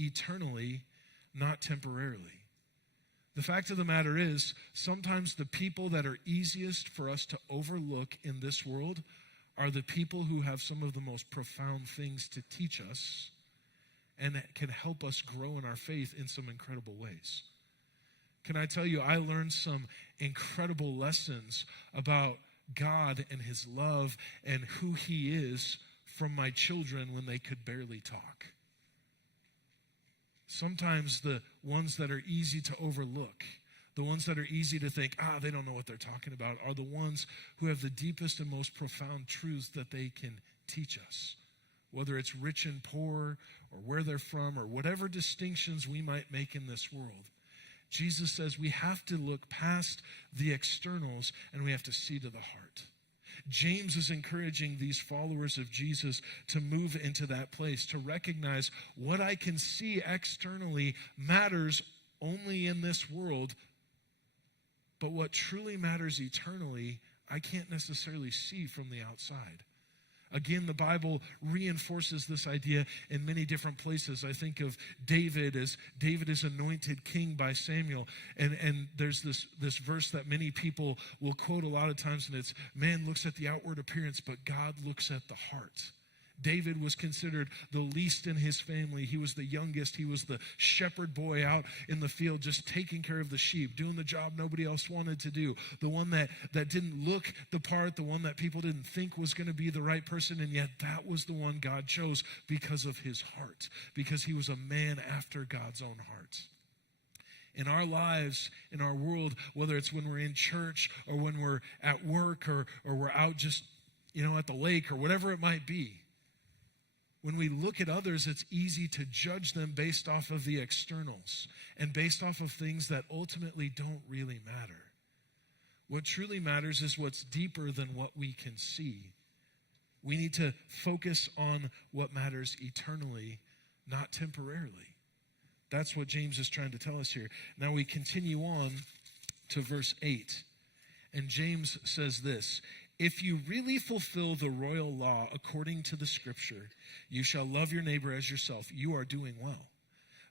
eternally, not temporarily. The fact of the matter is, sometimes the people that are easiest for us to overlook in this world are the people who have some of the most profound things to teach us and can help us grow in our faith in some incredible ways. Can I tell you, I learned some incredible lessons about God and his love and who he is from my children when they could barely talk. Sometimes the ones that are easy to overlook, the ones that are easy to think, they don't know what they're talking about, are the ones who have the deepest and most profound truths that they can teach us. Whether it's rich and poor, or where they're from, or whatever distinctions we might make in this world. Jesus says we have to look past the externals and we have to see to the heart. James is encouraging these followers of Jesus to move into that place, to recognize what I can see externally matters only in this world, but what truly matters eternally, I can't necessarily see from the outside. Again, the Bible reinforces this idea in many different places. I think of David as David is anointed king by Samuel. And there's this verse that many people will quote a lot of times, and it's, man looks at the outward appearance, but God looks at the heart. David was considered the least in his family. He was the youngest. He was the shepherd boy out in the field just taking care of the sheep, doing the job nobody else wanted to do. The one that didn't look the part, the one that people didn't think was going to be the right person, and yet that was the one God chose because of his heart, because he was a man after God's own heart. In our lives, in our world, whether it's when we're in church or when we're at work or we're out just, at the lake or whatever it might be, when we look at others, it's easy to judge them based off of the externals and based off of things that ultimately don't really matter. What truly matters is what's deeper than what we can see. We need to focus on what matters eternally, not temporarily. That's what James is trying to tell us here. Now we continue on to verse 8. And James says this, if you really fulfill the royal law according to the scripture, you shall love your neighbor as yourself, you are doing well.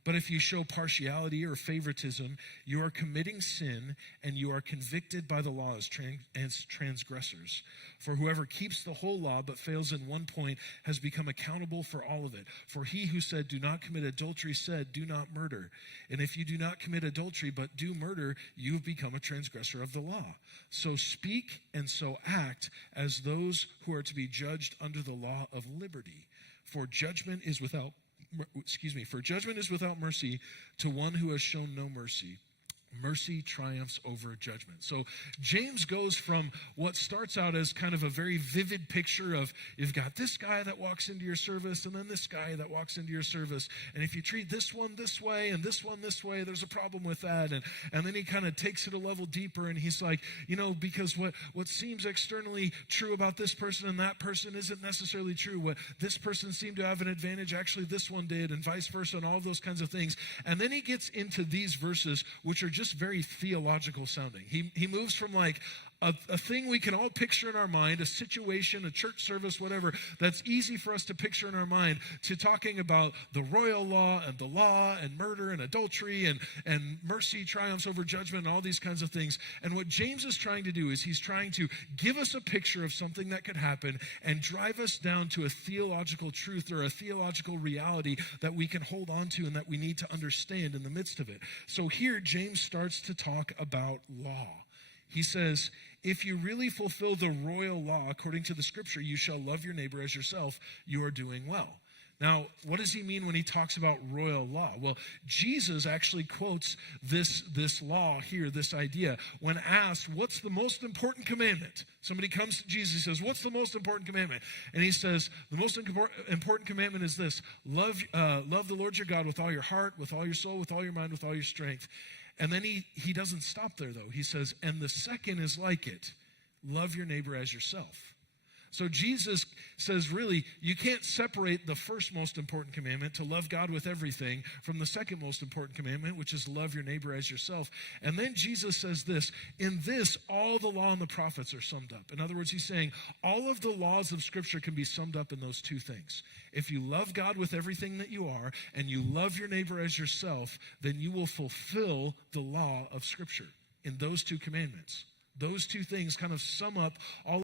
But if you show partiality or favoritism, you are committing sin and you are convicted by the law as transgressors. For whoever keeps the whole law but fails in one point has become accountable for all of it. For he who said, do not commit adultery said, do not murder. And if you do not commit adultery but do murder, you have become a transgressor of the law. So speak and so act as those who are to be judged under the law of liberty. For judgment is without mercy to one who has shown no mercy. Mercy triumphs over judgment. So James goes from what starts out as kind of a very vivid picture of you've got this guy that walks into your service and then this guy that walks into your service. And if you treat this one this way and this one this way, there's a problem with that. And then he kind of takes it a level deeper and he's like, because what seems externally true about this person and that person isn't necessarily true. What this person seemed to have an advantage, actually this one did, and vice versa, and all those kinds of things. And then he gets into these verses, which are just very theological sounding. He moves from like a thing we can all picture in our mind, a situation, a church service, whatever, that's easy for us to picture in our mind, to talking about the royal law and murder and adultery and mercy triumphs over judgment and all these kinds of things. And what James is trying to do is he's trying to give us a picture of something that could happen and drive us down to a theological truth or a theological reality that we can hold on to and that we need to understand in the midst of it. So here James starts to talk about law. He says, if you really fulfill the royal law according to the scripture, you shall love your neighbor as yourself, you are doing well. Now, what does he mean when he talks about royal law? Well, Jesus actually quotes this law here, this idea, when asked, what's the most important commandment? Somebody comes to Jesus and says, what's the most important commandment? And he says, the most important commandment is this, love the Lord your God with all your heart, with all your soul, with all your mind, with all your strength. And then he doesn't stop there, though. He says, and the second is like it. Love your neighbor as yourself. So Jesus says, really, you can't separate the first most important commandment, to love God with everything, from the second most important commandment, which is love your neighbor as yourself. And then Jesus says this, in this, all the law and the prophets are summed up. In other words, he's saying all of the laws of Scripture can be summed up in those two things. If you love God with everything that you are, and you love your neighbor as yourself, then you will fulfill the law of Scripture in those two commandments. Those two things kind of sum up all